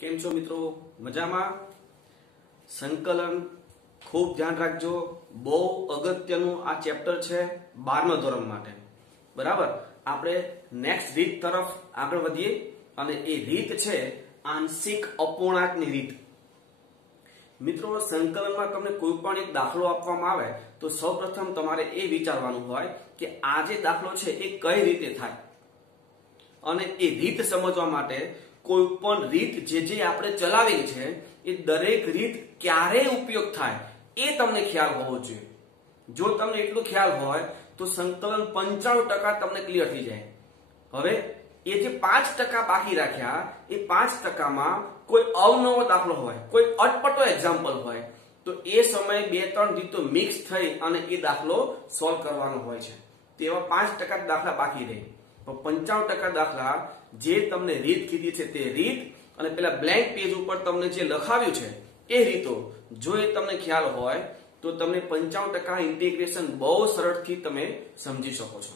કેમ છો મિત્રો? મજામાં? સંકલન ખૂબ ધ્યાન રાખજો, બહુ અગત્યનું આ ચેપ્ટર છે 12મા ધોરણ માટે. બરાબર, આપણે નેક્સ્ટ રીત તરફ આગળ વધીએ અને એ રીત છે આંશિક અપૂર્ણાંકની રીત. મિત્રો, સંકલનમાં તમને કોઈ પણ એક દાખલો આપવામાં આવે તો સૌપ્રથમ તમારે એ વિચારવાનું હોય કે આ જે દાખલો છે એ કઈ રીતે થાય, અને એ રીત સમજવા માટે કોઈ પણ રીત જે આપણે ચલાવેલી છે એ દરેક રીત ક્યારે ઉપયોગ થાય એ તમને ખ્યાલ હોવો જોઈએ. જો તમને એટલો ખ્યાલ હોય તો સંકલન 95% તમને ક્લિયર થઈ જાય. હવે એ જે 5% બાકી રાખ્યા એ 5%માં કોઈ અવનવો દાખલો હોય, કોઈ અટપટો એક્ઝામ્પલ હોય તો એ સમયે 2-3 રીતો મિક્સ થઈ અને એ દાખલો સોલ્વ કરવાનો હોય છે. તેવા 5% દાખલા બાકી રહે. 95% દાખલા જે તમને રીત કીધી છે તે રીત અને પેલા બ્લેન્ક પેજ ઉપર તમને જે લખાવ્યું છે એ રીતો જો એ તમને ખ્યાલ હોય તો તમને 95% ઇન્ટિગ્રેશન બહુ સરળથી તમે સમજી શકો છો.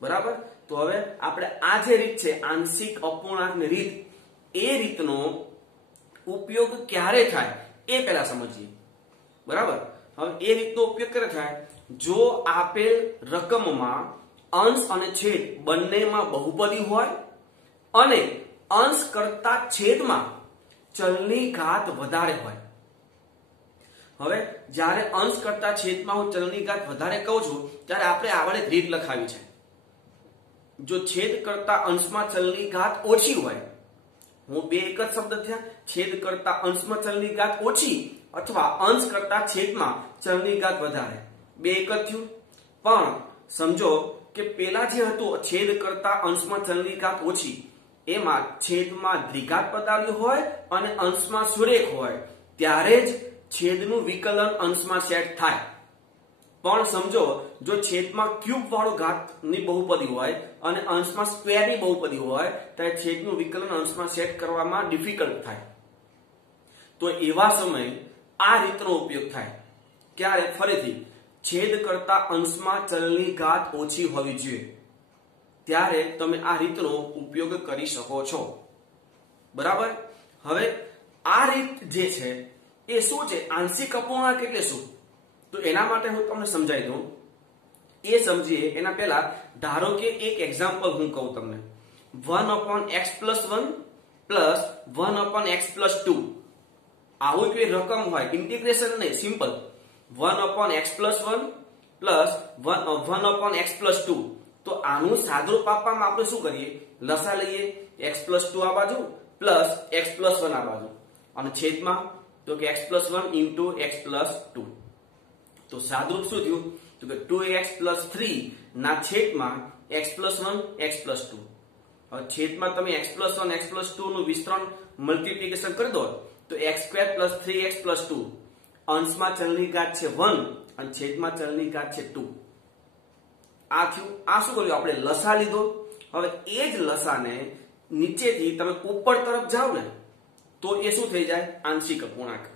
બરાબર, તો હવે આપણે આ જે રીત છે આંશિક અપૂર્ણાંકની રીત, એ રીતનો ઉપયોગ ક્યારે થાય એ પહેલા સમજીએ. બરાબર, હવે એ રીતનો ઉપયોગ ક્યારે થાય? જો આપેલ રકમમાં અંશ અને છેદ બંનેમાં બહુપદી હોય અને અંશ કરતા છેદમાં ચલની ઘાત વધારે હોય. હવે જ્યારે અંશ કરતા છેદમાં હું ચલની ઘાત વધારે કહું છું ત્યારે આપણે આગળ એક રીત લખાવી છે. જો છેદ કરતા અંશમાં ચલની ઘાત ઓછી હોય, હું બે એક જ શબ્દ થયા, છેદ કરતા અંશમાં ચલની ઘાત ઓછી અથવા અંશ કરતા છેદમાં ચલની ઘાત વધારે, બે એક જ થયું. પણ સમજો કે પેલા જે હતું છેદ કરતા અંશમાં ચલની ઘાત ઓછી, એમાં છેદમાં દ્વિઘાત પદ આવ્યું હોય અને અંશમાં સુરેખ હોય ત્યારે જ છેદનું વિકલન અંશમાં સેટ થાય. પણ સમજો જો છેદમાં ક્યુબ વાળો ઘાતની બહુપદી હોય અને અંશમાં સ્ક્વેરની બહુપદી હોય ત્યારે છેદનું વિકલન અંશમાં સેટ કરવામાં ડિફિકલ્ટ થાય. તો એવા સમયે આ રીતનો ઉપયોગ થાય. ક્યારે? ફરીથી, છેદ કરતા અંશમાં ચલની ઘાત ઓછી હોવી જોઈએ ત્યારે તમે આ રીતનો ઉપયોગ કરી શકો છો. બરાબર, હવે આ રીત જે છે એ શું છે? આંશિક અપૂર્ણાંક એટલે શું? તો એના માટે હું તમને સમજાવી દઉં. એ સમજીએ એના પહેલા ધારો કે એક એક્ઝામ્પલ હું કહું તમને, 1/x+1 પ્લસ 1/x+2. આવું કોઈ રકમ હોય, ઇન્ટિગ્રેશન નહીં, સિમ્પલ 1/x+1 પ્લસ 1/x+2. તો આનું સાદુરૂપ આપવામાં આપણે શું કરીએ? લસા લઈએ, x+2 આ બાજુ પ્લસ x+1 આ બાજુ અને છેદમાં તો કે x+1 into x+2. તો સાદુરૂપ શું થયું? તો કે 2x+3 ના છેદમાં x+1 x+2. હવે છેદમાં તમે x+1 x+2 નું વિસ્તરણ મલ્ટીપ્લિકેશન કરી દો તો x² + 3x+2. અંશમાં ચલની ઘાત છે 1 અને છેદમાં ચલની ઘાત છે 2. આ થયું. આ શું કર્યું? આપણે લસા લીધો. હવે એ જ લસાને નીચેથી તમે ઉપર તરફ જાઓ ને તો એ શું થઈ જાય? આંશિક અપૂર્ણાંક.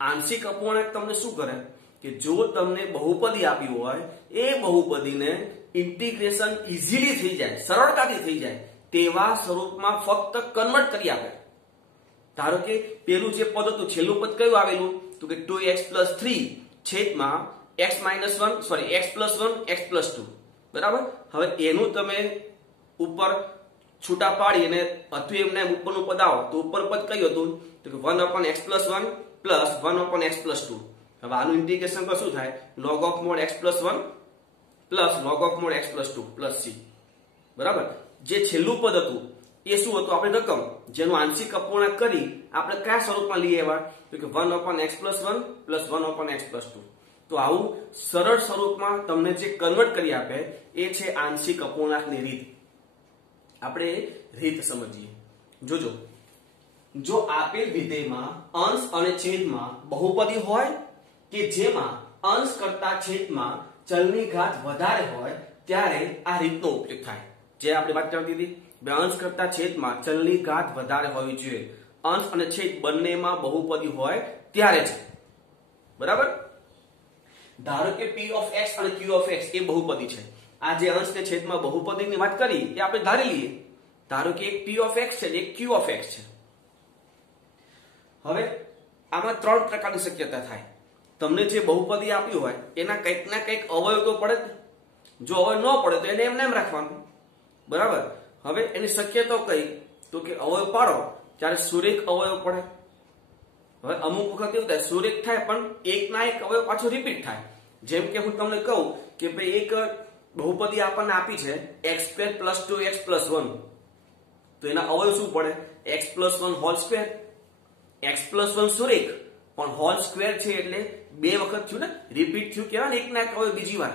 આંશિક અપૂર્ણાંક તમને શું કરે કે જો તમને બહુપદી આપી હોય એ બહુપદીને ઇન્ટિગ્રેશન ઈઝીલી થઈ જાય, સરળતાથી થઈ જાય તેવા સ્વરૂપમાં ફક્ત કન્વર્ટ કરી આપે. ધારો કે પેલું જે પદ હતું, છેલ્લું પદ કયું આવેલું? તો કે 2x+3 છેદમાં x+1 x+2. બરાબર, હવે એનું તમે ઉપર છૂટા પાડી અને હતું એમને ઉપરનું પદ આવો તો ઉપર પદ કયું હતું? તો કે 1/x+1 પ્લસ 1/x+2. હવે આનું ઇન્ટિગ્રેશન પર શું થાય? log of mod x+1 plus log of mod x+2 plus c. બરાબર, જે છેલ્લું પદ હતું એ શું હતું? આપણે રકમ જેનું આંશિક અપૂર્ણાંક કરી આપણે કયા સ્વરૂપમાં લઈએ આવ્યા? તો કે 1/x+1 પ્લસ 1/x+2. તો આવું સરળ સ્વરૂપમાં તમને જે કન્વર્ટ કરી આપે એ છે આંશિક અપૂર્ણાંકની રીત. આપણે રીત સમજીએ. જોજો, જો આપેલ વિધેયમાં અંશ અને છેદમાં બહુપદી હોય કે જેમાં અંશ કરતા છેદમાં ચલની ઘાત વધારે હોય ત્યારે આ રીતનો ઉપયોગ થાય. જે આપણે વાત કરતી હતી, અંશ કરતા છેદમાં ચલની ઘાત વધારે હોવી જોઈએ. અંશ અને છેદ બંનેમાં બહુપદી હોય ત્યારે જ. બરાબર, ધારો કે p of x અને q of x એ બહુપદી છે. આ જે અંશ ને છેદમાં બહુપદીની વાત કરી એ આપણે ધારી લઈએ. ધારો કે એક p of x છે એક q of x છે. હવે આમાં ત્રણ પ્રકારની શક્યતા થાય. તમને જે બહુપદી આપ્યું હોય એના કંઈક ના કંઈક અવયવ તો પડે જ. જો અવયવ ન પડે તો એને એમને એમ રાખવાનું. બરાબર. હવે એની શક્યતાઓ કઈ? તો કે અવયવ પાડો ત્યારે સુરેખ અવયવ પડે. હવે અમુક વખત એવું થાય સુરેખ થાય પણ એક ના એક અવયવ પાછો રિપીટ થાય. જેમ કે હું તમને કહું કે ભાઈ એક બહુપદી આપણને આપી છે x² + 2x + 1, તો એના અવયવ શું પડે? x + 1 whole square. x + 1 સુરેખ પણ હોલ સ્ક્વેર છે એટલે બે વખત થયું ને, રિપીટ થયું, કહેવાય ને એક ના એક અવયવ બીજી વાર.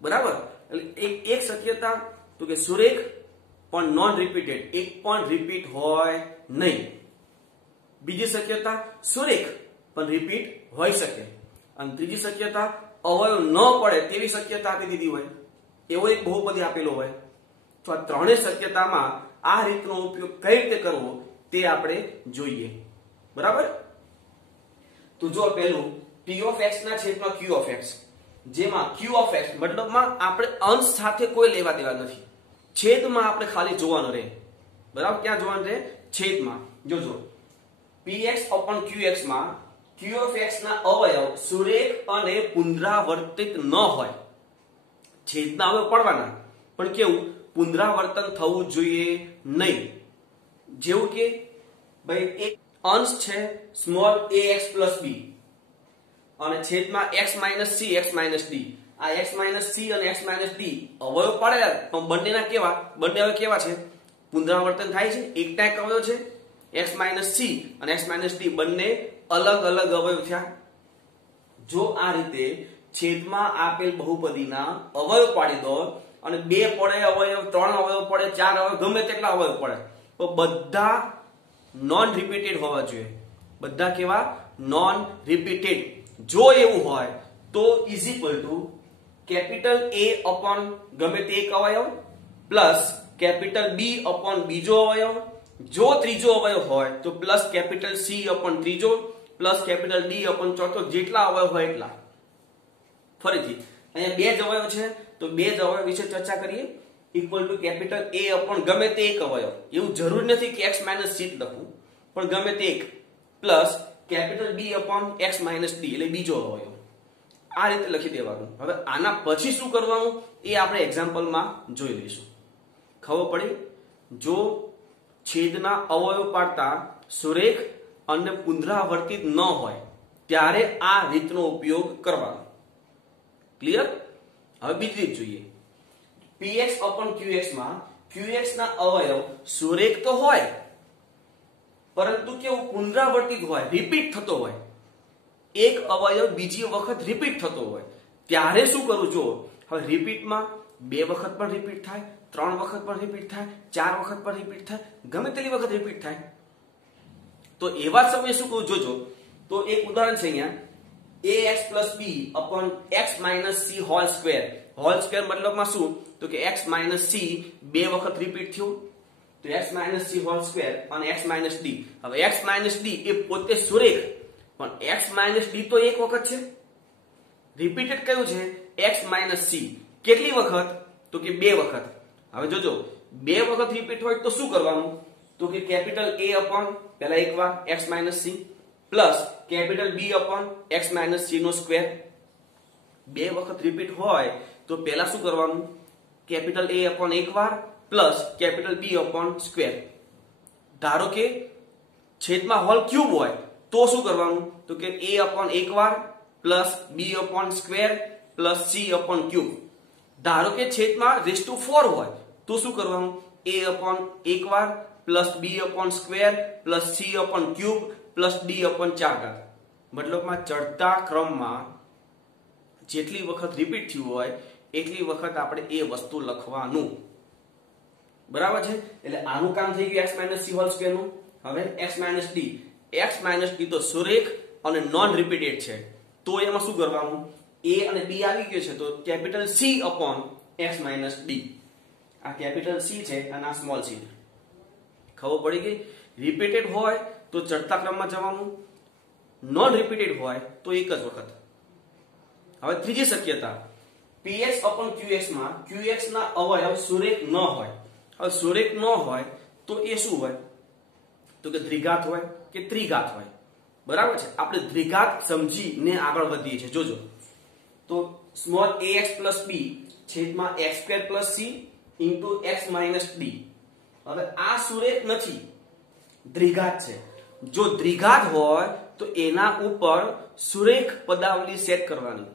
બરાબર. એટલે એક શક્યતા તો કે સુરેખ પણ નોન રિપીટેડ, એક પણ રિપીટ હોય નહીં. બીજી શક્યતા સુરેખ પણ રિપીટ હોઈ શકે. અને ત્રીજી શક્યતા અવયવ ન પડે તેવી શક્યતા આપી દીધી હોય, એવો એક બહુપદી આપેલો હોય. તો આ ત્રણેય શક્યતામાં આ રીતનો ઉપયોગ કઈ રીતે કરવો તે આપણે જોઈએ. બરાબર. તો જો પહેલું p(x) ના છેદમાં q(x), જેમાં q(x) મતલબમાં આપણે અંશ સાથે કોઈ લેવા દેવા નથી, છેદમાં આપણે ખાલી જોવાનું રહે. બરાબર. ક્યાં જોવાનું રહે? છેદમાં. જોજો px/qx માં q(x) ના અવયવ સુરેખ અને પુનરાવર્તિત ન હોય. છેદના અવયવ પડવાના પણ કેવું? પુનરાવર્તન થવું જોઈએ નહીં. જેવું કે ભાઈ એક અંશ છે સ્મોલ ax + b અને છેદમાં x - c x - d. આ x - c અને x - d અવયવ પડેલા પણ બંનેના કેવા? બંને અવયવ કેવા છે? પુનરાવર્તન થાય છે. એકના એક અવયવ છે x - c અને x - d, બંને અલગ અલગ અવયવ થયા. જો આ રીતે છેદમાં આપેલ બહુપદીના અવયવ પાડી દો અને બે પડે અવયવ, ત્રણ અવયવ પડે, ચાર અવયવ, ગમે તેટલા અવયવ પડે, તો બધા નોન રિપીટેડ હોવા જોઈએ. બધા કેવા? Non repeated. જો એવું હોય તો is equal to capital A ગમે તે એક અવયવ પ્લસ કેપિટલ B બીજો અવયવ. જો ત્રીજો અવયવ હોય તો પ્લસ કેપિટલ C ત્રીજો પ્લસ કેપિટલ D ચોથો. જેટલા અવયવ હોય એટલા. ફરીથી અહીંયા બે જ અવયવ છે તો બે જ અવયવ વિશે ચર્ચા કરીએ. ઇક્વલ ટુ કેપિટલ A ગમે તે એક અવયવ. એવું જરૂર નથી કે x - c જ લખવું, પણ ગમે તે એક plus capital B x - d એટલે બીજો અવયવ. આ રીતે લખી દેવાનું. હવે આના પછી શું કરવાનું એ આપણે એક્ઝામ્પલમાં જોઈ લઈશું. ખબર પડી? જો છેદના અવયવ પાડતા સુરેખ અને પુનરાવર્તિત ન હોય ત્યારે આ રીતનો ઉપયોગ કરવાનો. ક્લિયર? હવે બીજી રીત જોઈએ. px/qx માં qx ના અવયવ સુરેખ તો હોય પરંતુ કેવું? પુનરાવર્તિત હોય, રિપીટ થતો હોય. એક અવયવ બીજી વખત રિપીટ થતો હોય ત્યારે શું કરવું? જો હવે રિપીટમાં બે વખત પણ રિપીટ થાય, ત્રણ વખત પણ રિપીટ થાય, ચાર વખત પણ રિપીટ થાય, ગમે તેટલી વખત રિપીટ થાય. તો એવા સમયે શું કહું? જોજો. તો એક ઉદાહરણ છે અહીંયા ax + b x - c whole square. Whole square મતલબમાં શું? તો કે x - c બે વખત રિપીટ થયું તો x - c હોલ સ્ક્વેર અને x - d. હવે x - d એ પોતે સુરેખ પણ x - d તો એક વખત છે. રિપીટેડ કયું છે? x - c. કેટલી વખત? તો કે બે વખત. હવે જોજો બે વખત રિપીટ હોય તો શું કરવાનું? તો કે કેપિટલ A પહેલા એક વાર x - c plus capital B x - c નો સ્ક્વેર. બે વખત રિપીટ હોય તો પહેલા શું કરવાનું? કેપિટલ A એક વાર પ્લસ કેપિટલ B સ્ક્વેર. ધારો કે છેદમાં હોલ ક્યુબ હોય તો શું કરવાનું? તો કે A એક વાર plus B square plus C cube. ધારો કે છેદમાં ⁴ હોય તો શું કરવાનું? A એક વાર plus B square plus C cube plus D 4. મતલબમાં ચડતા ક્રમમાં જેટલી વખત રિપીટ થયું હોય એટલી વખત આપણે એ વસ્તુ લખવાનું. બરાબર છે? એટલે આનું કામ થઈ ગયું x - c હોલ સ્ક્વેર નું. હવે x - d. x - d તો સુરેખ અને નોન રિપીટેડ છે તો એમાં શું કરવાનું? a અને b આવી ગયો છે તો કેપિટલ C x - d. આ કેપિટલ C છે અને આ સ્મોલ c. ખબર પડી ગઈ? રિપીટેડ હોય તો ચડતા ક્રમમાં જવાનું, નોન રિપીટેડ હોય તો એક જ વખત. હવે ત્રીજી શક્યતા px/qx માં qx ના અવયવ સુરેખ ન હોય. હવે સુરેખ ન હોય તો એ શું હોય? તો કે દ્વિઘાત હોય કે ત્રિઘાત હોય. બરાબર છે, આપણે દ્વિઘાત સમજીને આગળ વધીએ છીએ. જોજો તો સ્મોલ ax પ્લસ b છેદમાં x square plus c into x minus d. હવે આ સુરેખ નથી, દ્વિઘાત છે. જો દ્વિઘાત હોય તો એના ઉપર સુરેખ પદાવલી સેટ કરવાની.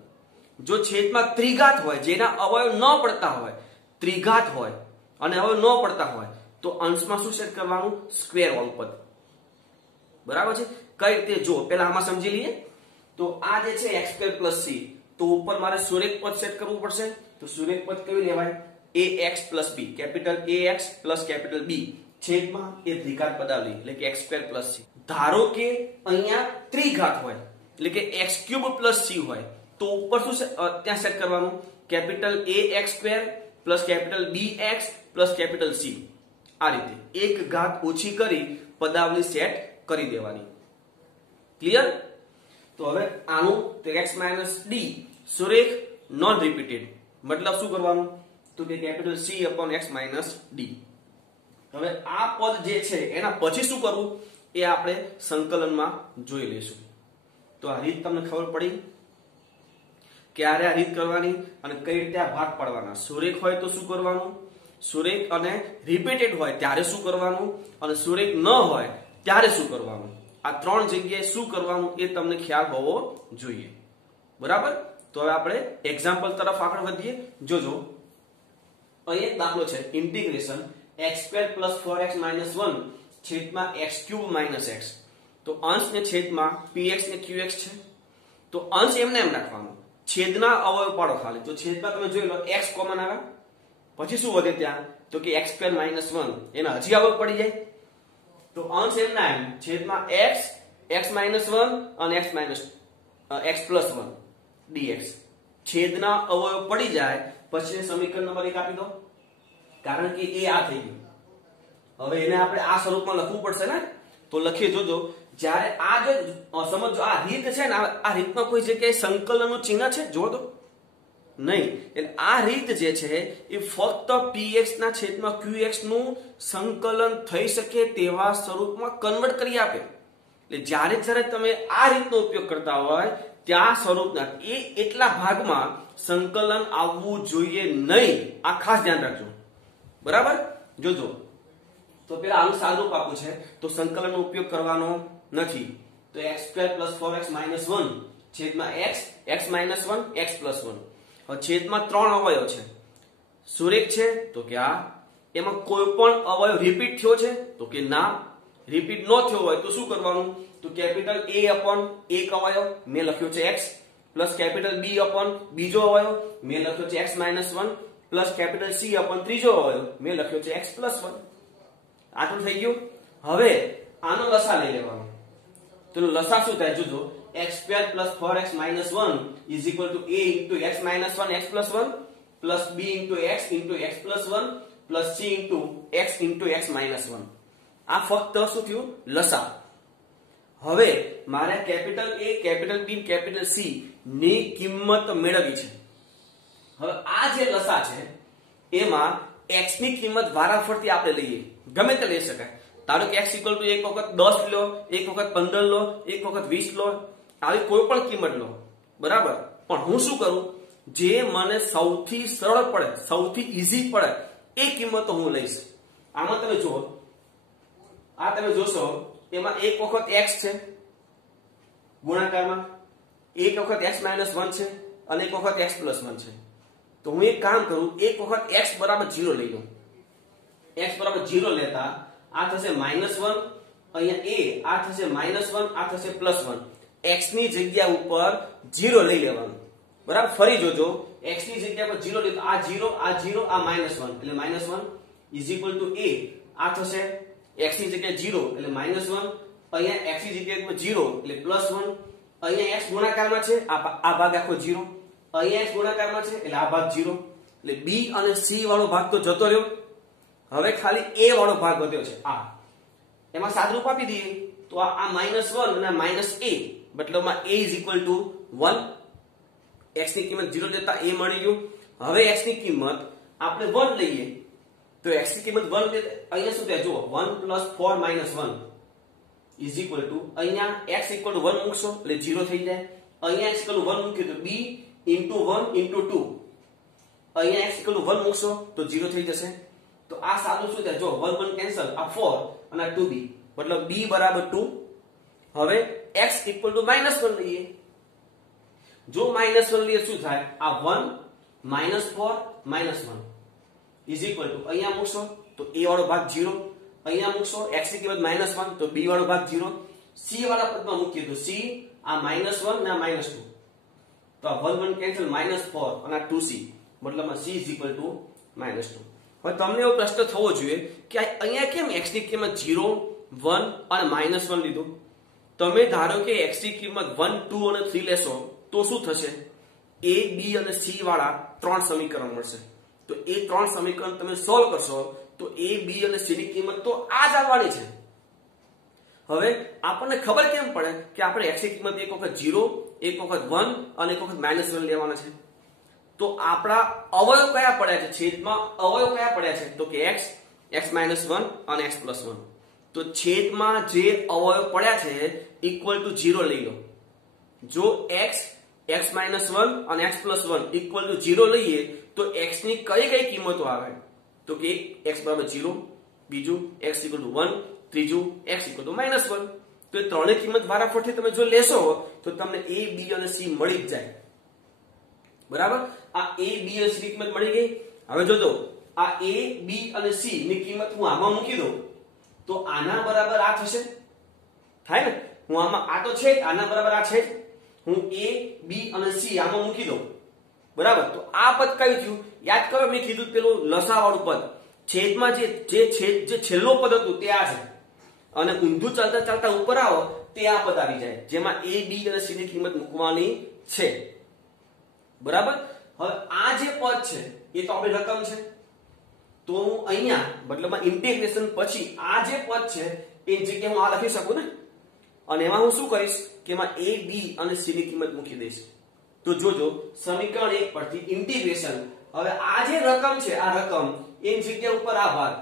જો છેદમાં ત્રિઘાત હોય, જેના અવયવ ન પડતા હોય, ત્રિઘાત હોય અને અવયવ ન પડતા હોય, તો અંશમાં શું સેટ કરવાનું? સ્ક્વેર વાળું પદ. બરાબર છે. કઈ રીતે? જો પેલા આમાં સમજી લઈએ. તો આ જે છે x સ્ક્વેર પ્લસ c, તો ઉપર મારે સુરેખ પદ સેટ કરવું પડશે. તો સુરેખ પદ કેવી લેવાય? ax plus b, capital ax plus capital b છેદમાં એ દ્વિઘાત પદાવલી એટલે કે x સ્ક્વેર પ્લસ c. ધારો કે અહીંયા ત્રિઘાત હોય એટલે કે x ક્યુબ પ્લસ c હોય, તો ઉપર શું ત્યાં સેટ કરવાનું? Capital ax square plus capital bx plus capital c. આ રીતે એક ઘાત ઓછી કરી પદાવલી સેટ કરી દેવાની. ક્લિયર? તો હવે આનું x માઇનસ d સુરેખ નોન રિપીટેડ, મતલબ શું કરવાનું? તો કે capital c upon x minus d. હવે આ પદ જે છે એના પછી શું કરવું એ આપણે સંકલનમાં જોઈ લઈશું. તો આ રીત તમને ખબર પડી, ક્યારે આ રીત કરવાની અને કઈ રીતે આ ભાગ પાડવાના. સુરેખ હોય તો શું કરવાનું, સુરેખ અને રિપીટેડ હોય ત્યારે શું કરવાનું, અને સુરેખ ન હોય ત્યારે શું કરવાનું. આ ત્રણ જગ્યાએ શું કરવાનું એ તમને ખ્યાલ હોવો જોઈએ. બરાબર? તો હવે આપણે એક્ઝામ્પલ તરફ આગળ વધીએ. જોજો અહીં એક દાખલો છે, ઇન્ટિગ્રેશન x² + 4x - 1 છેદમાં x³ - x. તો અંશ ને છેદમાં px ને qx છે. તો અંશ એમને એમ રાખવાનો, છેદના અવયવ પાડો ખાલી. તો છેદમાં તમે જોઈ લો x કોમન આવે, પછી શું વધે ત્યાં? તો કે x² - 1 એના હજી અવયવ પડી જાય. તો અંશ એમના એમ છેદમાં x, x - 1 અને x + 1 dx. છેદના અવયવ પડી જાય પછી સમીકરણ નંબર 1 આપી દો, કારણ કે એ આ થઈ ગયું. હવે એને આપણે આ સ્વરૂપમાં લખવું પડશે ને, તો લખીએ. જોજો જ્યારે આ જે સમજો આ રીત છે ને, આ રીતમાં કોઈ જગ્યાએ સંકલનનું ચિહ્ન છે? જો તો નહીં. એટલે આ રીત જે છે એ ફક્ત px ના છેદમાં qx નું સંકલન થઈ શકે તેવા સ્વરૂપમાં કન્વર્ટ કરી આપે. એટલે જ્યારે તમે આ રીતનો ઉપયોગ કરતા હોય ત્યાં સ્વરૂપના એટલા ભાગમાં સંકલન આવવું જોઈએ નહીં. આ ખાસ ધ્યાન રાખજો. બરાબર? જોજો તો પેલા આનું સાદુરૂપ આપવું છે તો સંકલનનો ઉપયોગ કરવાનો નથી. તો x² + 4x - 1 છેદમાં x, x - 1, x + 1. હવે છેદમાં ત્રણ અવયવ છે, સુરેખ છે તો કે આ. એમાં કોઈ પણ અવયવ રિપીટ થયો છે? તો કે ના. રિપીટ ન થયો હોય તો શું કરવાનું? તો કેપિટલ a અપોન એક અવયવ મેં લખ્યો છે x, plus capital b upon બીજો અવયવ મેં લખ્યો છે x - 1, plus capital c upon ત્રીજો અવયવ મેં લખ્યો છે x + 1. આટલું થઈ ગયું. હવે આનો લસા લઈ લેવાનો. તો લસા શું થાય? જોજો x² + 4x - 1 = a * x - 1 x + 1 plus b * x + 1 plus c * x - 1. આ ફક્ત શું થયું? લસા. હવે મારે capital A, capital B, capital C ની કિંમત મેળવવી છે. હવે આ જે લસા છે એમાં x ની કિંમત વારાફરતી આપણે લઈએ, ગમે તે લઈ શકાય. ધારો કે x = એક વખત 10 લો, એક વખત 15 લો, એક વખત 20 લો, આવી કોઈ પણ કિંમત લો. બરાબર? પણ હું શું કરું? જે મને સૌથી સરળ પડે, સૌથી ઈઝી પડે એ કિંમતો હું લઈશ. આમાં તમે જુઓ, આ તમે જોશો એમાં એક વખત x છે ગુણાકારમાં, એક વખત x - 1 છે અને એક વખત x + 1 છે. તો હું એક કામ કરું, એક વખત x = 0 લઈ લઉં. x = 0 લેતા આ થશે -1, અહીંયા a, આ થશે -1, આ થશે +1. x ની જગ્યા ઉપર 0 લઈ લેવાનું. બરાબર? ફરી જોજો, x ની જગ્યા પર 0 લીધું, આ 0, આ 0, આ -1 એટલે -1 = a. આ થશે x ની જગ્યાએ 0 એટલે -1, અહીંયા x ની જગ્યાએ 0 એટલે +1. અહીંયા x ગુણાકારમાં છે, આ ભાગ આખો 0, અહીંયા x ગુણાકારમાં છે એટલે આ ભાગ 0. એટલે b અને c વાળો ભાગ તો જતો રહ્યો. હવે ખાલી a વાળો ભાગ વધ્યો છે. આ એમાં સાદરૂપ આપી દઈએ તો આ -1 અને -a, મતલબમાં a = 1. x ની કિંમત 0 લેતા a મળી ગયું. હવે x ની કિંમત આપણે 1 લઈએ તો x ની કિંમત 1 લે, અહીંયા શું થાય? જુઓ 1 + 4 - 1 ઇઝ ઇક્વલ ટુ અહીંયા x ઇક્વલ ટુ 1 મૂકશો એટલે 0 થઈ જાય. અહીંયા x ઇક્વલ ટુ 1 મૂક્યું તો b ઇન્ટુ 1 ઇન્ટુ 2. અહીંયા x ઇક્વલ ટુ 1 મૂકશો તો 0 થઈ જશે. તો આ સાદું શું થાય? જો 1 1 કેન્સલ, આ 4 અને આ 2b, મતલબ b બરાબર 2. હવે x ઇક્વલ ટુ -1 લઈએ. જો -1 લઈએ શું થાય? આ 1 -4 -1 ઇઝ ઇક્વલ ટુ અહીંયા મૂકશો તો a વાળો ભાગ 0, અહીંયા મૂકશો x ની કિંમત -1 તો b વાળો ભાગ 0, c વાળા પદમાં મૂકીએ તો c આ -1 ને આ -2 તો આ 1 1 કેન્સલ, -4 અને આ 2c, મતલબ c ઇઝ ઇક્વલ ટુ -2. હવે તમને એવો પ્રશ્ન થવો જોઈએ કે અહીંયા કેમ x ની કિંમત 0 1 અને -1 લીધું? તમે ધારો કે x ની કિંમત 1 2 અને 3 લેશો તો શું થશે? a b અને c વાળા 3 સમીકરણ મળશે. તો એ 3 સમીકરણ તમે સોલ્વ કરશો તો a b અને c ની કિંમત તો આ જ આવવાની છે. હવે આપણને ખબર કેમ પડે કે આપણે x ની કિંમત એક વખત 0, એક વખત 1 અને એક વખત -1 લેવાના છે? તો આપણા અવયવ કયા પડ્યા છે? છેદમાં અવયવ કયા પડ્યા છે? તો કે x, x - 1 અને x + 1. તો છેદમાં જે અવયવ પડ્યા છે ઇક્વલ ટુ 0 લઈ લો. જો x, x - 1 અને x + 1 ઇક્વલ ટુ 0 લઈએ તો x ની કઈ કઈ કિંમતો આવે? તો કે x બરાબર 0, બીજું x ઇક્વલ ટુ 1, ત્રીજું x ઇક્વલ ટુ -1. તો એ ત્રણેય કિંમત વારાફરતી તમે જો લેશો તો તમને a b અને c મળી જ જાય. બરાબર? આ a b અને c ની કિંમત મળી ગઈ. હવે જોજો આ a b અને c ની કિંમત હું આમાં મૂકી દઉં તો આના બરાબર આ થશે. થાય ને? હું આમાં આ તો છે જ, આના બરાબર આ છે જ. હું a b અને c આમાં મૂકી દઉં. બરાબર? તો આ પદ કયું થયું? યાદ કરો મેં કીધું પેલું લસા વાળું પદ. છેદમાં જે છેલ્લો પદ હતું તે આ છે અને ઊંધું ચાલતા ચાલતા ઉપર આવો તે આ પદ આવી જાય જેમાં a b અને c ની કિંમત મૂકવાની છે. બરાબર? હવે આ જે પદ છે એ તો આપણી રકમ છે. તો હું અહીંયા મતલબ ઇન્ટિગ્રેશન પછી આ જે પદ છે એ જગ્યાએ હું આ લખી શકું ને, અને એમાં હું શું કરીશ કે એમાં a b અને c ની કિંમત મૂકી દઈશ. તો જોજો સમીકરણ 1 પરથી ઇન્ટિગ્રેશન. હવે આ જે રકમ છે આ રકમ એની જગ્યા ઉપર આ ભાગ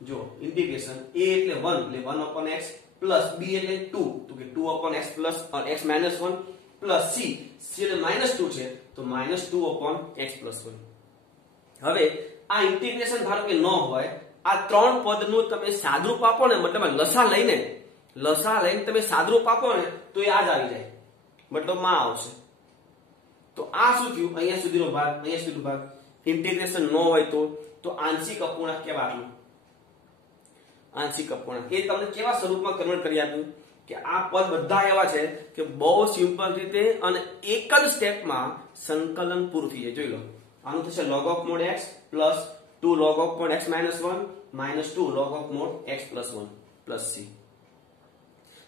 જો ઇન્ટિગ્રેશન a એટલે 1 એટલે 1/x પ્લસ b એટલે 2 તો કે 2/x plus x - 1 plus c એટલે -2 છે તો -2/x + 1. હવે આ ઇન્ટિગ્રેશન ધારો કે ન હોય, આ ત્રણ પદનું તમે સાદરૂપ આપો ને, મતલબ લસા લઈને તમે સાદરૂપ આપો ને તો એ આ જ આવી જાય, મતલબ માં આવશે. તો આ શું થયું? અહીંયા સુધીનો ભાગ, અહીંયા સુધીનો ભાગ. ઇન્ટિગ્રેશન ન હોય તો આંશિક અપૂર્ણાંક કેવા આપ્યું? આંશિક અપૂર્ણાંક એ તમને કેવા સ્વરૂપમાં કન્વર્ટ કરી આપ્યું કે આ પદ બધા એવા છે કે બહુ સિમ્પલ રીતે અને એક જ સ્ટેપમાં સંકલન પૂરું થઈ જાય. જોઈ લો, આનું થશે log of mod x plus 2 log of mod x minus 1 minus 2 log of mod x plus 1 plus c.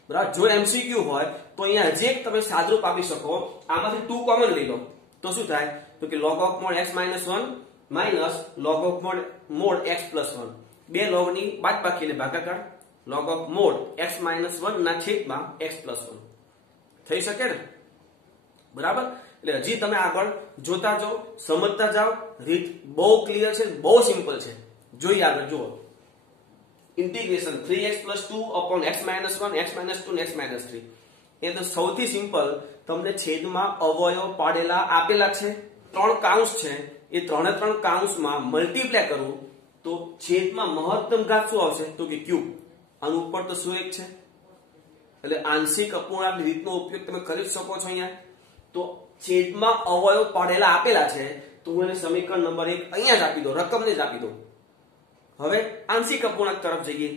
બરાબર? જો MCQ હોય તો અહીંયા જે તમે સાદરૂપ આપી શકો, આમાંથી 2 કોમન લઈ લો તો શું થાય? તો કે log of mod x minus 1 minus log of mod x plus 1. બે log ની બાદબાકી એટલે ભાગાકાર, log of mod x minus 1 ના છેદમાં x plus 1 થઈ શકે ને? બરાબર? એટલે હજી તમે આગળ જોતા જાઓ, સમજતા જાઓ. રીત બહુ ક્લિયર છે, બહુ સિમ્પલ છે. જોઈએ આગળ જુઓ. Integration 3x + 2 x - 1 x - 2 x - 3. એ તો સૌથી સિમ્પલ. તમને છેદમાં અવયવ પાડેલા આપેલા છે, 3 કાઉન્સ છે, એ 3 કાઉન્સમાં મલ્ટીપ્લાય કરું તો છેદમાં મહત્તમ ઘાત શું આવશે? તો કે ક્યુબ. આનું ઉપર તો શું એક છે એટલે આંશિક અપૂર્ણાંક રીતનો ઉપયોગ તમે કરી શકો છો. અહીંયા તો છેદમાં અવયવ પાડેલા આપેલા છે તો હું એને સમીકરણ નંબર 1 અહીંયા જ આપી દો, રકમને જ આપી દો. હવે આંશિક અપૂર્ણાંક તરફ જઈએ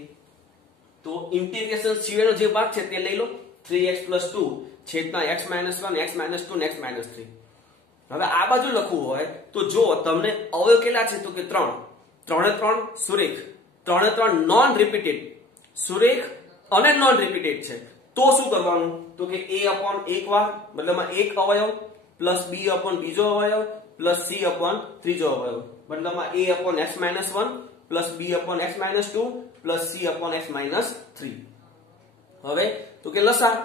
તો ઇન્ટિગ્રેશન સિવાયનો જે ભાગ છે તે લઈ લો. 3x + 2 છેદમાં x - 1 x - 2 x - 3. હવે આ બાજુ લખવું હોય તો જો તમને અવયવ કેટલા છે? તો કે 3. 3 સુરેખ, 3 નોન રિપીટેડ, સુરેખ અને નોન રિપીટેડ છે. તો શું કરવાનું? તો કે a/ એક વાર મતલબમાં એક અવયવ પ્લસ b/ બીજો અવયવ પ્લસ c/ ત્રીજો અવયવ મતલબમાં a/x - 1 plus b/x - 2 plus c/x - 3. હવે તો કે લસા,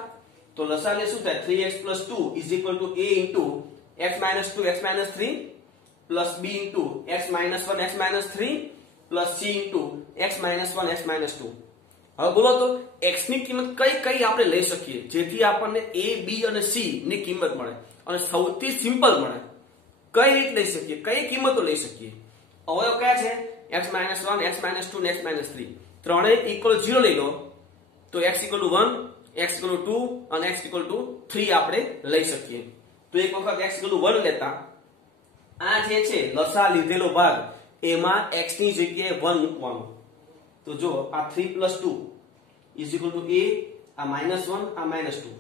તો લસા એટલે શું થાય? 3x + 2 = a * x - 2 x - 3 plus b * x - 1 x - 3 plus c * x - 1 x - 2. હવે બોલો તો x ની કિંમત કઈ કઈ આપણે લઈ શકીએ જેથી આપણને a b અને c ની કિંમત મળે અને સૌથી સિમ્પલ મળે. કઈ રીત લઈ શકીએ, કઈ કિંમતો લઈ શકીએ? અવયવ કયા છે? x - 1 x - 2 ને x - 3. ત્રણેય ઇક્વલ 0 લઈ લો તો x = 1 x = 2 અને x = 3 આપણે લઈ શકીએ. તો એક વખત x = 1 લેતા આ જે છે લસા લીધેલો ભાગ એમાં x ની જગ્યાએ 1 મૂકવાનો. તો જો આ 3 + 2 = a, આ -1 આ -2.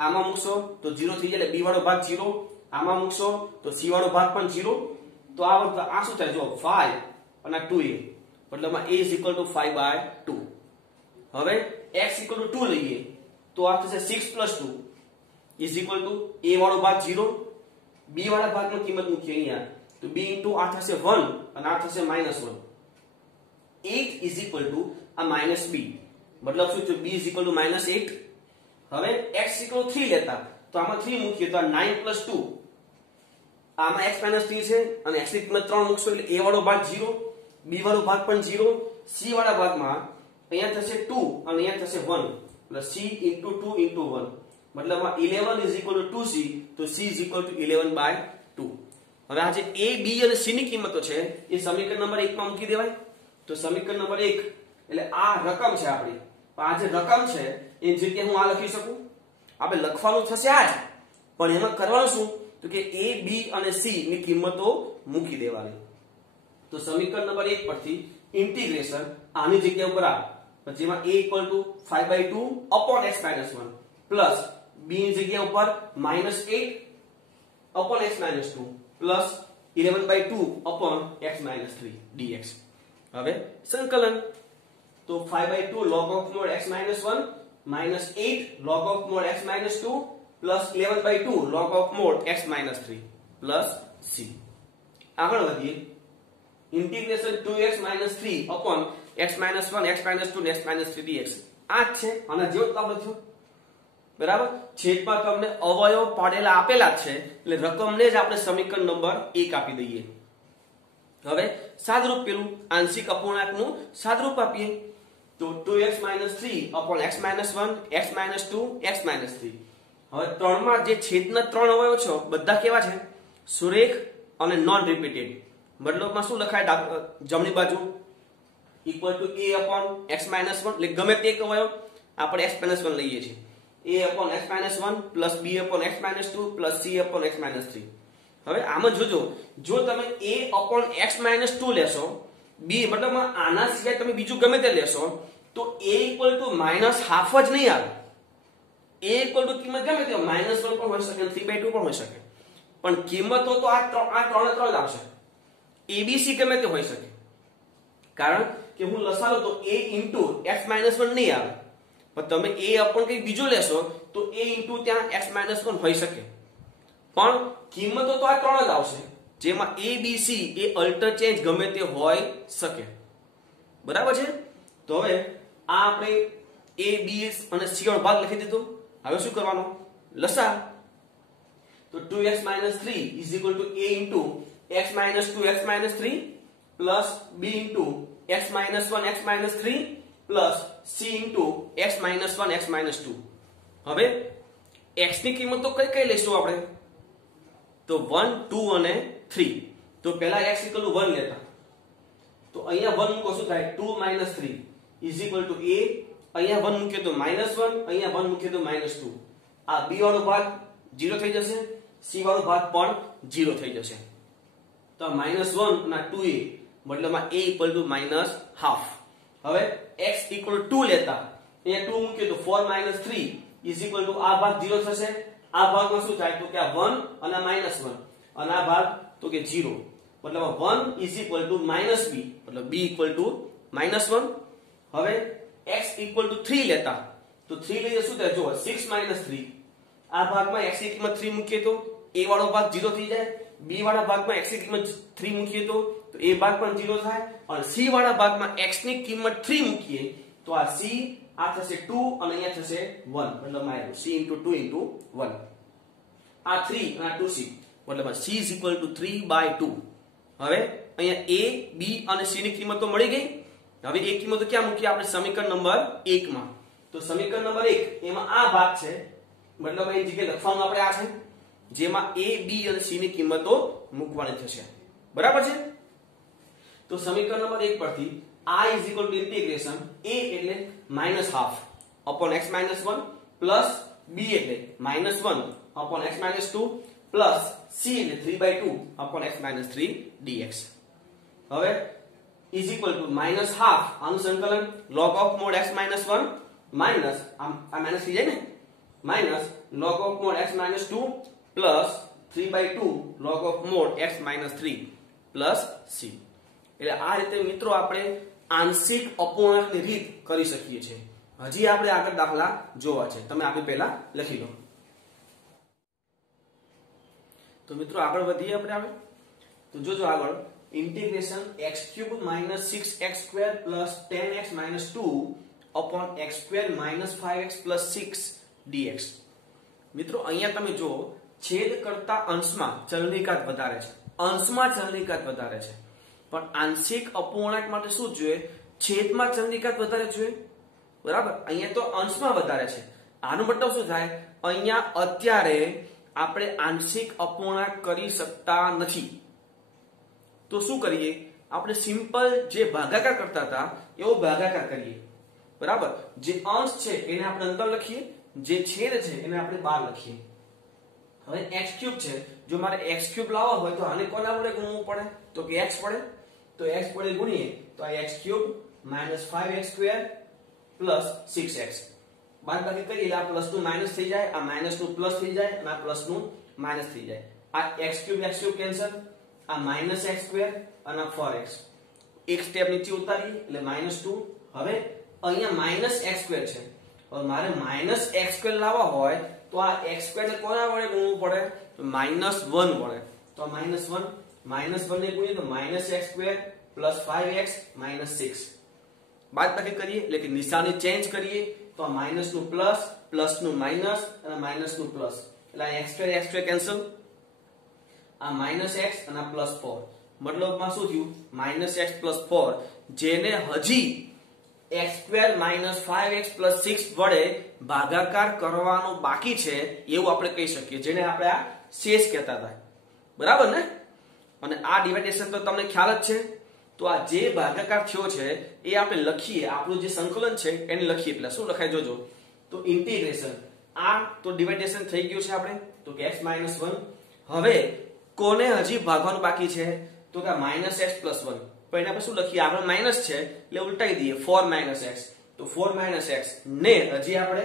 આમાં મૂકશો તો 0 થઈ જાય એટલે b વાળો ભાગ 0. આમાં મૂકશો તો c વાળો ભાગ પણ 0. તો આ શું થાય? જો 5 અને 2a મતલબ a = 5/2. હવે x = 2 લઈએ તો આ થશે 6 + 2 a વાળો ભાગ 0. b વાળા ભાગની કિંમત મૂકીએ અહીંયા તો b * આ થશે 1 અને આ થશે -1. 8 = આ -b મતલબ શું થયું? b = -8. હવે x = 3 લેતા તો આમાં 3 મૂકીએ તો આ 9 + 2 આમાં x - 3 છે અને x ની કિંમત 3 મૂકશો એટલે a વાળો ભાગ 0, b વાળો ભાગ પણ 0, c વાળા ભાગમાં અહીંયા થશે 2 અને અહીંયા થશે 1 એટલે c * 2 * 1 મતલબ 11 = 2c તો c = 11/2. હવે આ જે a b અને c ની કિંમતો છે એ સમીકરણ નંબર 1 માં મૂકી દેવાય. તો સમીકરણ નંબર 1 એટલે આ રકમ છે આપણી. આ જે રકમ છે એ જગ્યાએ હું આ લખી શકું. આપણે લખવાનું થશે આ જ પણ એમાં કરવાનું શું તો કે a b અને c ની કિંમતો મૂકી દેવાની. તો સમીકરણ નંબર 1 પરથી ઇન્ટિગ્રેશન આની જગ્યા ઉપર આ જેમાં a = 5/2 / x - 1 પ્લસ b ની જગ્યા ઉપર -8 / x - 2 પ્લસ 11/2 / x - 3 dx. હવે સંકલન તો 5/2 log of mod x - 1 -8 log of mod x - 2 plus 11/2 log of mod x - 3 plus c. આગળ વધીએ. Integration 2x - 3 / x - 1 x - 2 x - 3 dx. આ જ છે આના જેવો જ આપણે થયો બરાબર. છેદમાં તમને અવયવ પાડેલા આપેલા છે એટલે રકમને જ આપણે સમીકરણ નંબર 1 આપી દઈએ. હવે સાદરૂપ પેલું આંશિક અપૂર્ણાંકનું સાદરૂપ આપીએ તો 2x - 3 / x - 1 x - 2 x - 3. હવે ત્રણમાં જે છેદના ત્રણ અવયવ છે બધા કેવા છે? સુરેખ અને નોન રિપીટેડ. મતલબમાં શું લખાય જમણી બાજુ = a / x - 1 એટલે ગમે તે એક અવયવ આપણે x - 1 લઈએ છીએ. a / x - 1 plus b / x - 2 plus c / x - 3. હવે આમાં જોજો જો તમે a / x - 2 લેશો b મતલબ આના સિવાય તમે બીજું ગમે તે લેશો તો a = -½ જ નહીં આવે. a = કિંમત ગમે તે -1 પણ હોઈ શકે 3/2 પણ હોઈ શકે પણ કિંમતો તો આ ત્રણ જ આવશે. abc ગમે તે હોઈ શકે કારણ કે હું લસાલો તો a * x - 1 નહીં આવે પણ તમે a / કંઈ બીજું લેશો તો a * ત્યાં x - 1 હોઈ શકે પણ કિંમતો તો આ ત્રણ જ આવશે જેમાં a b c એ અલ્ટરચેન્જ ગમે તે હોઈ શકે. બરાબર છે. તો હવે આ આપણે a b અને c વાળો ભાગ લખી દીધો. હવે શું કરવાનું? લસા. તો 2x - 3 = a * x - 2 x - 3 plus b * x - 1 x - 3 plus c * x - 1 x - 2. હવે x ની કિંમત તો કઈ કઈ લઈશું આપણે? તો 1 2 અને 3. તો પહેલા x = 1 લેતા તો અહીંયા 1 મૂકો શું થાય? 2 - 3 = a. અહીંયા 1 મૂકીએ તો -1 અહીંયા 1 મૂકીએ તો -2. આ b વાળો ભાગ 0 થઈ જશે, c વાળો ભાગ પણ 0 થઈ જશે. તો -1 અને 2a મતલબમાં a = -½ હવે x = 2 લેતા અહીંયા 2 મૂકીએ તો 4 - 3 = આ ભાગ 0 થશે. આ ભાગમાં શું થાય તો કે આ 1 અને -1 અને આ ભાગ તો કે 0 મતલબ 1 = -b મતલબ b = -1. હવે x = 3 લેતા તો 3 લઈએ શું થાય? જો 6 - 3 આ ભાગમાં x ની કિંમત 3 મૂકીએ તો a વાળો ભાગ 0 થઈ જાય. b વાળા ભાગમાં x ની કિંમત 3 મૂકીએ તો a ભાગ પણ 0 થાય અને c વાળા ભાગમાં x ની કિંમત 3 મૂકીએ તો આ c આ થશે 2 અને અહીંયા થશે 1 મતલબ c * 2 * 1. આ 3 અને આ 2c મતલબ c = 3/2. હવે અહીંયા a b અને c ની કિંમતો મળી ગઈ. હવે એ કિંમતો ક્યાં મૂકીએ આપણે સમીકરણ નંબર 1 માં. તો સમીકરણ નંબર 1 એમાં આ ભાગ છે, મતલબ એ જગ્યાએ લખવાનું આપણે આ છે, જેમાં a b અને c ની કિંમતો મૂકવાની થશે. બરાબર છે. તો સમીકરણ નંબર 1 પરથી I is equal to integration a એટલે -half upon x minus 1 plus b એટલે -1 upon x minus 2 plus c એટલે 3/2 upon x minus 3 dx. હવે is equal to -half આનું સંકલન log of mod x minus 1 minus આ minus થઈ જાય ને, minus log of mod x minus 2 plus 3/2 log of mod x minus 3 plus c. એટલે આ રીતે મિત્રો આપણે આંશિક અપૂર્ણાંકની રીત કરી શકીએ છીએ. હજી આપણે આગળ દાખલા જોવા છે, તમે આપણે પહેલા લખી લો. તો મિત્રો આગળ વધીએ આપણે. તો જોજો આગળ integration x³ - 6x² + 10x - 2 upon x² - 5x + 6 dx. મિત્રો અહીંયા તમે જો છેદ કરતા અંશમાં ચલની ઘાત વધારે છે, અંશમાં ચલની ઘાત વધારે છે, પણ આંશિક અપૂર્ણાંક માટે શું જોઈએ? છેદમાં ચલની ઘાત વધારે જોઈએ. બરાબર. અહીંયા તો અંશમાં વધારે છે. આનો મતલબ શું થાય? અહીંયા અત્યારે આપણે આંશિક અપૂર્ણાંક કરી શકતા નથી. તો શું કરીએ? આપણે સિમ્પલ જે ભાગાકાર કરતા હતા એવો ભાગાકાર કરીએ. બરાબર. જે અંશ છે એને આપણે અંદર લખીએ, જે છેદ છે એને આપણે બહાર લખીએ. હવે x³ છે, જો મારે x³ લાવવા હોય તો આને કોના વડે ગુણવું પડે? તો કે x વડે. તો x વડે ગુણીએ તો આ x³ - 5x² + 6x. બાદબાકી કરીએ એટલે આ પ્લસ નું માઈનસ થઈ જાય, આ માઈનસ નું પ્લસ થઈ જાય અને આ પ્લસ નું માઈનસ થઈ જાય. આ x³ કેન્સલ, આ -x² અને આ 4x. એક સ્ટેપ નીચે ઉતારીએ એટલે -2. હવે અહીંયા -x² છે. હવે મારે -x² લાવવા હોય તો આ x² ને કોના વડે ગુણવું પડે? તો -1 વડે. તો આ -1 ને ગુણીએ તો -x² + 5x - 6. બાદબાકી કરીએ એટલે કે નિશાની ચેન્જ કરીએ તો આ માઈનસ નું પ્લસ, પ્લસ નું માઈનસ અને માઈનસ નું પ્લસ. એટલે આ x² કેન્સલ, આ -x અને આ +4. મતલબમાં શું થયું? -x + 4, જેને હજી x² - 5x + 6 વડે ભાગાકાર કરવાનો બાકી છે એવું આપણે કહી શકીએ, જેને આપણે આ શેષ કહેતા હતા. બરાબર ને? અને આ ડિવાઇડેશન તો તમને ખ્યાલ જ છે. તો આ જે ભાગાકાર થયો છે એ આપણે લખીએ, આપણું જે સંકલન છે એને લખીએ. પેલા શું લખાય જોજો. તો ઇન્ટિગ્રેશન, આ તો ડિવાઇડેશન થઈ ગયું છે આપણે, તો કે x - 1. હવે કોને હજી ભાગવાનું બાકી છે? તો કે -x + 1. પણ એના પર શું લખીએ? આગળ માઈનસ છે એટલે ઉલટાઈ દઈએ, 4 - x. તો 4 - x ને હજી આપણે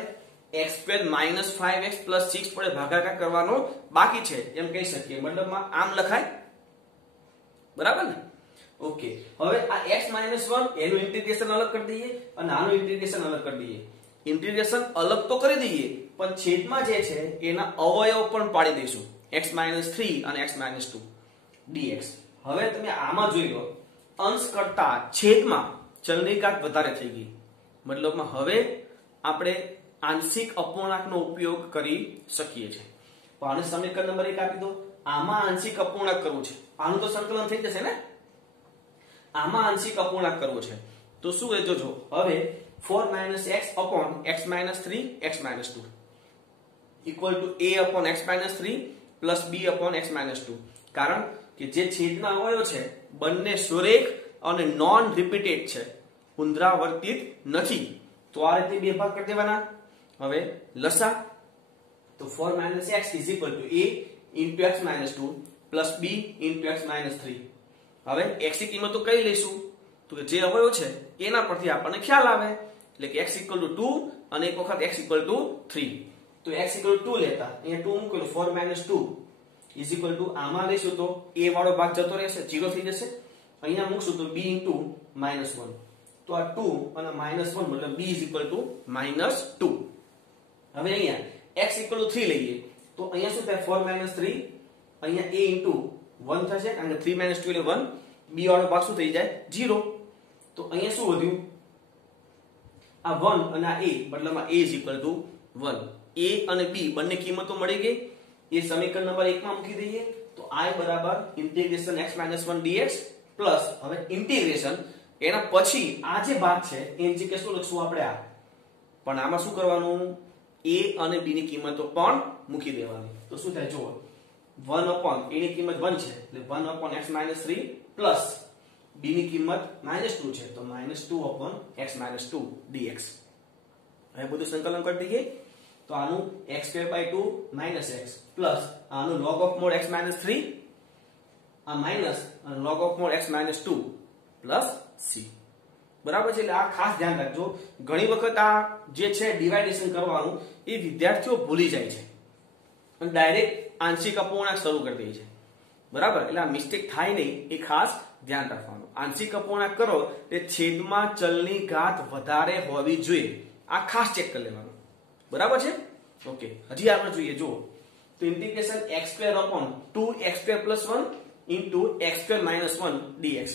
x² - 5x + 6 વડે ભાગાકાર કરવાનો બાકી છે એમ કહી શકીએ. મતલબમાં આમ લખાય. બરાબર ને? ઓકે. હવે આ x - 1 એનું ઇન્ટિગ્રેશન અલગ કરી દઈએ અને આનું ઇન્ટિગ્રેશન અલગ કરી દઈએ. ઇન્ટિગ્રેશન અલગ તો કરી દઈએ પણ છેદમાં જે છે એના અવયવ પણ પાડી દઈશું, x - 3 અને x - 2 dx. હવે તમે આમાં જોઈ લો, અંશ કરતા છેદમાં ચલની ઘાત વધારે થઈ ગઈ. મતલબમાં હવે આપણે આંશિક અપૂર્ણાંકનો ઉપયોગ કરી શકીએ છીએ. તો આને સમીકરણ નંબર 1 આપી દો. આમાં આંશિક અપૂર્ણાંક કરવું છે, આનું તો સંકલન થઈ જશે ને. આમાં આંશિક અપૂર્ણાંક કરવું છે તો શું એ જોજો. હવે 4 - x upon x - 3 x - 2 equal to a upon x - 3 plus b upon x - 2. કારણ કે જે છેદના અવયવ છે બંને સુરેખ અને નોન રિપીટેડ છે, પુનરાવર્તિત નથી. તો આ રીતે બે ભાગ કરી દેવાના. હવે લસા, તો 4 - x is equal to a into x - 2 plus b into x - 3. હવે x ની કિંમત તો કઈ લઈશું? તો જે અવયવ છે એના પરથી આપણને ખ્યાલ આવે, એટલે કે x = 2 અને એક વખત x = 3. તો x = 2 લેતા અહીંયા 2 મૂકેલું, 4 - 2 is equal to આમાં લેશું તો a વાળો ભાગ જતો રહેશે, 0 થઈ જશે. અહીંયા મૂકશું તો b into -1. તો આ 2 અને -1 મતલબ b is equal to -2. હવે અહીંયા x = 3 લઈએ તો અહીંયા શું થાય? 4 - 3, અહીંયા a into 1 થશે અને 3 - 2 એટલે 1. b વાળો ભાગ શું થઈ જાય? 0. તો અહીંયા શું વધ્યું? આ 1 અને આ a, મતલબ a is equal to 1. a અને b બંને કિંમતો મળી ગઈ. એ સમીકરણ નંબર 1 માં મૂકી દઈએ તો I = integration x - 1 dx plus હવે integration એના પછી આ જે ભાગ છે એની જગ્યાએ શું લખશું આપણે આ, પણ આમાં શું કરવાનું, a અને b ની કિંમતો પણ મૂકી દેવાની. તો શું થાય જુઓ, 1 upon a ની કિંમત 1 છે એટલે 1 upon x - 3 પ્લસ b ની કિંમત -2 છે તો -2 upon x - 2 dx. હવે બધું સંકલન કરી દઈએ તો આનું x²/2 - x પ્લસ આનું log of mod x - 3 આ માઈનસ અને log of mod x - 2 plus c. બરાબર છે. એટલે આ ખાસ ધ્યાન રાખજો, ઘણી વખત આ જે છે ડિવાઇડેશન કરવાનું એ વિદ્યાર્થીઓ ભૂલી જાય છે અને ડાયરેક્ટ આંશિક અપૂર્ણાંક શરૂ કરી દે છે. બરાબર, એટલે આ મિસ્ટેક થાય નહીં એ ખાસ ધ્યાન રાખવાનું. આંશિક અપૂર્ણાંક કરો તે છેદમાં ચલની ઘાત વધારે હોવી જોઈએ, આ ખાસ ચેક કરી લેવાનું. બરાબર છે. ઓકે, હજી આપણે જોઈએ જુઓ તો ઇન્ટિગ્રેશન x²/2x² + 1 * x² - 1 dx.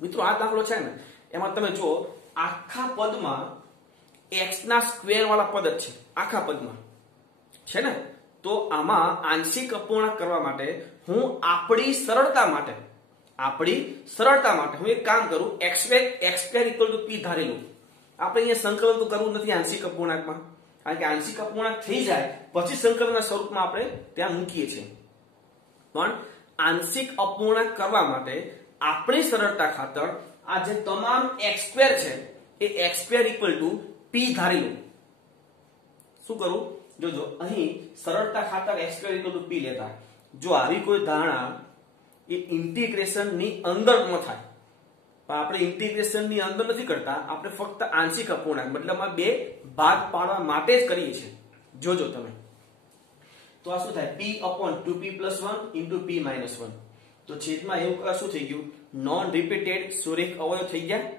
મિત્રો આ દાખલો છે ને એમાં તમે જુઓ આખા પદમાં x ના સ્ક્વેર વાળા પદ જ છે, આખા પદમાં છે ને. તો આમાં આંશિક અપૂર્ણાંક કરવા માટે હું આપણી સરળતા માટે હું એક કામ કરું, x² = p ધારી લઉં. આપણે અહીંયા સંકલન તો કરવું નથી આંશિક અપૂર્ણાંકમાં, કારણ કે આંશિક અપૂર્ણાંક થઈ જાય પછી સંકલનના સ્વરૂપમાં આપણે ત્યાં મૂકીએ છીએ. પણ આંશિક અપૂર્ણાંક કરવા માટે આપણી સરળતા ખાતર આ જે તમામ x² છે એ x² = p ધારી લઉં. શું કરું જોજો, અહીં સરળતા ખાતર x² = p લેતા જો આવી કોઈ ધારણા એ ઇન્ટિગ્રેશન ની અંદર ન થાય, પણ આપણે ઇન્ટિગ્રેશન ની અંદર નથી કરતા, આપણે ફક્ત આંશિક અપૂર્ણાંક મતલબમાં બે ભાગ પાડવા માટે જ કરીએ છીએ. જોજો તમે તો આ શું થાય, p/2p + 1 * p - 1. તો છેદમાં એવું કરવા શું થઈ ગયું, નોન રિપીટેડ સુરેખ અવયવ થઈ ગયા.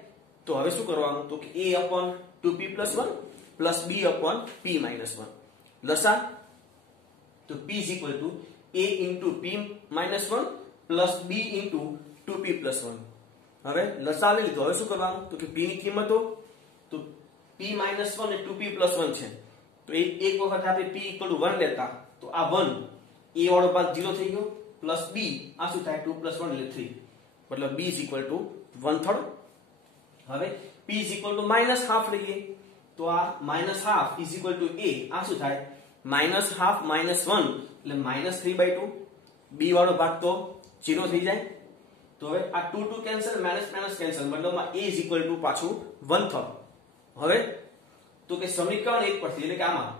તો હવે શું કરવાનું, તો કે a/2p + 1 + b/p - 1 લસા. તો p = a * p - 1 + b * 2p + 1. હવે લસા લઈ લીધો. હવે શું કરવાનું, તો કે p ની કિંમતો તો p - 1 એ 2p + 1 છે તો એક વખત આપણે p = 1 લેતા તો આ 1 a વાળો ભાગ 0 થઈ ગયો પ્લસ b આ શું થાય 2 + 1 એટલે 3 મતલબ b = 1/3. હવે p = -½ લઈએ તો આ -½ = a આ શું થાય -½ - 1 એટલે -3/2. b વાળો ભાગ તો 0 થઈ જાય. તો હવે આ 2 2 કેન્સલ, માઇનસ કેન્સલ મતલબમાં a = પાછું 1/3. હવે તો કે સમીકરણ 1 પરથી એટલે કે આમાં,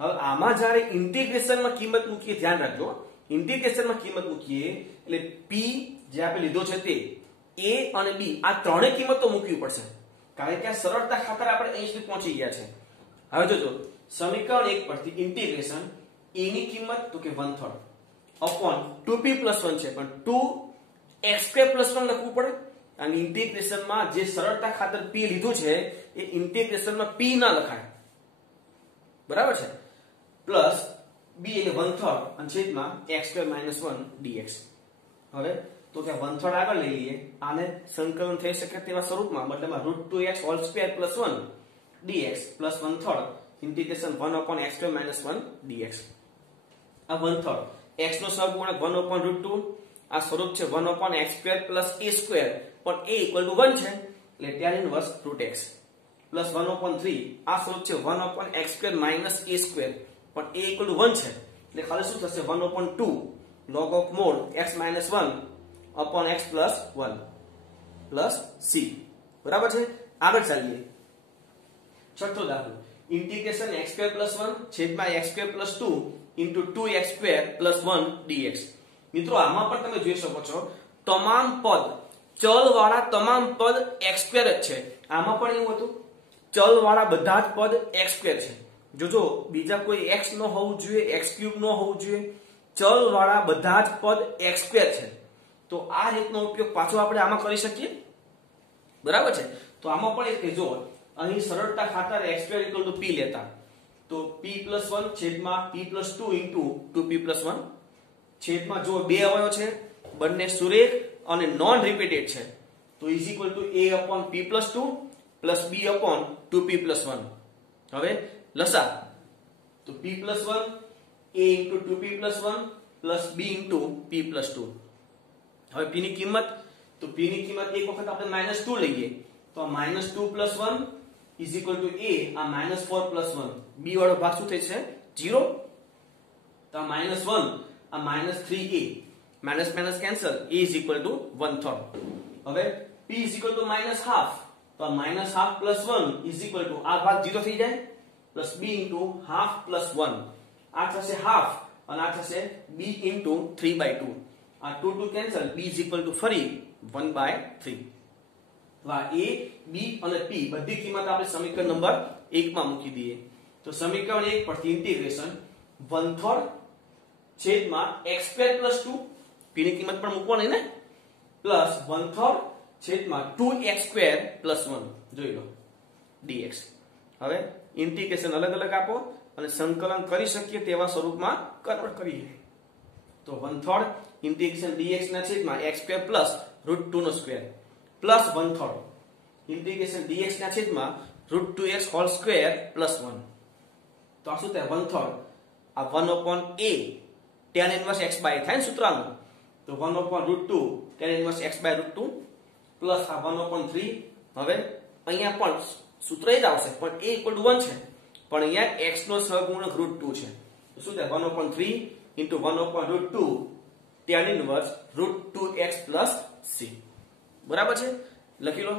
હવે આમાં જ્યારે ઇન્ટિગ્રેશનમાં કિંમત મૂકીએ, ધ્યાન રાખજો ઇન્ટિગ્રેશનમાં કિંમત મૂકીએ એટલે p જે આપણે લીધો છે તે a અને b આ ત્રણેય કિંમતો મૂકવી પડશે, કારણ કે આ સરળતા ખાતર આપણે અહીં સુધી પહોંચી ગયા છે. હવે જોજો સમીકરણ 1 પરથી ઇન્ટિગ્રેશન a ની કિંમત તો કે 1/3 upon 2p + 1 છે પણ 2x² + 1 લખવું પડે, અને ઇન્ટિગ્રેશનમાં જે સરળતા ખાતર p લીધું છે એ ઇન્ટિગ્રેશનમાં p ના લખાય. બરાબર છે. પ્લસ b એટલે 1/3 અને છેદમાં x² - 1 dx. હવે તો કે 1/3 આગળ લઈ લઈએ, આને સંકલન થઈ શકે તેવા સ્વરૂપમાં મતલબમાં √2x² + 1 dx plus 1/3 integration 1 x² - 1 dx. આ 1/3 x નો સહગુણક 1/√2, આ સ્વરૂપ છે 1/x² + a² પણ a = 1 છે એટલે tan ઇન્વર્સ √x પ્લસ 1/3 આ સ્વરૂપ છે 1/x² - a² પણ a = 1 છે એટલે ખાલી શું થશે 1/2 log of mod x - 1 upon x + 1 plus c. બરાબર છે. આગળ ચાલીએ. છઠ્ઠો દાખલો ઇન્ટિગ્રેશન x² + 1 છેદમાં x² + 2 * 2x² + 1 dx. મિત્રો આમાં પણ તમે જોઈ શકો છો તમામ પદ ચલ વાળા તમામ પદ x² જ છે. આમાં પણ એવું હતું ચલ વાળા બધા જ પદ x² છે. જોજો બીજા કોઈ x ન હોવું જોઈએ, x³ ન હોવું જોઈએ, ચલ વાળા બધા જ પદ x² છે. તો આ રીતનો ઉપયોગ પાછો આપણે આમાં કરી શકીએ. બરાબર છે. તો આમાં પણ એક જો અહીં સરળતા ખાતર x² = p લેતા તો p + 1 છેદમાં p + 2 * 2p + 1 છેદમાં જો બે અવયવ છે બંને સુરેખ અને નોન રિપીટેડ છે તો = a/p + 2 + b/2p + 1. હવે લસા તો p + 1 a * 2p + 1 + b * p + 2. હવે p ની કિંમત તો p ની કિંમત એક વખત આપણે -2 લઈએ તો આ -2 + 1 = a, આ -4 + 1 b વાળો ભાગ શું થશે 0, તો આ -1 આ -3a, minus minus cancel, a = 1/3. હવે p = -half, તો આ -half + 1 આ ભાગ 0 થઈ જાય પ્લસ b * half + 1, આ થશે half અને આ થશે b * 3/2, આ 2 2 કેન્સલ, b = ફરી 1/3. તો આ a, b અને p બધી કિંમત આપણે સમીકરણ નંબર 1 માં મૂકી દઈએ તો સમીકરણ 1 પરથી ઇન્ટિગ્રેશન 1/3 છેદમાં x² + 2, p ની કિંમત પણ મૂકવાની ને, પ્લસ 1/3 છેદમાં 2x² + 1, જોઈ લો dx. હવે ઇન્ટિગ્રેશન અલગ અલગ આપો અને સંકલન કરી શકીએ તેવા સ્વરૂપમાં કન્વર્ટ કરીએ તો 1/3 ઇન્ટિગ્રેશન dx ના છેદમાં x² + √2² પ્લસ 1/3 ઇન્ટિગ્રેશન dx ના છેદમાં √2x² + 1, તો આ શું થાય 1/3 આ 1/a tan 1x થાય ને સૂત્રનું, તો 1/√2 tan 1x/√2 પ્લસ આ 1/3. હવે અહીંયા પણ સૂત્ર જ આવશે પણ a = 1 છે પણ અહીંયા x નો સહગુણક √2 છે, તો શું થાય 1/3 * 1/√2 tan 1 √2x + c. બરાબર છે, લખી લો.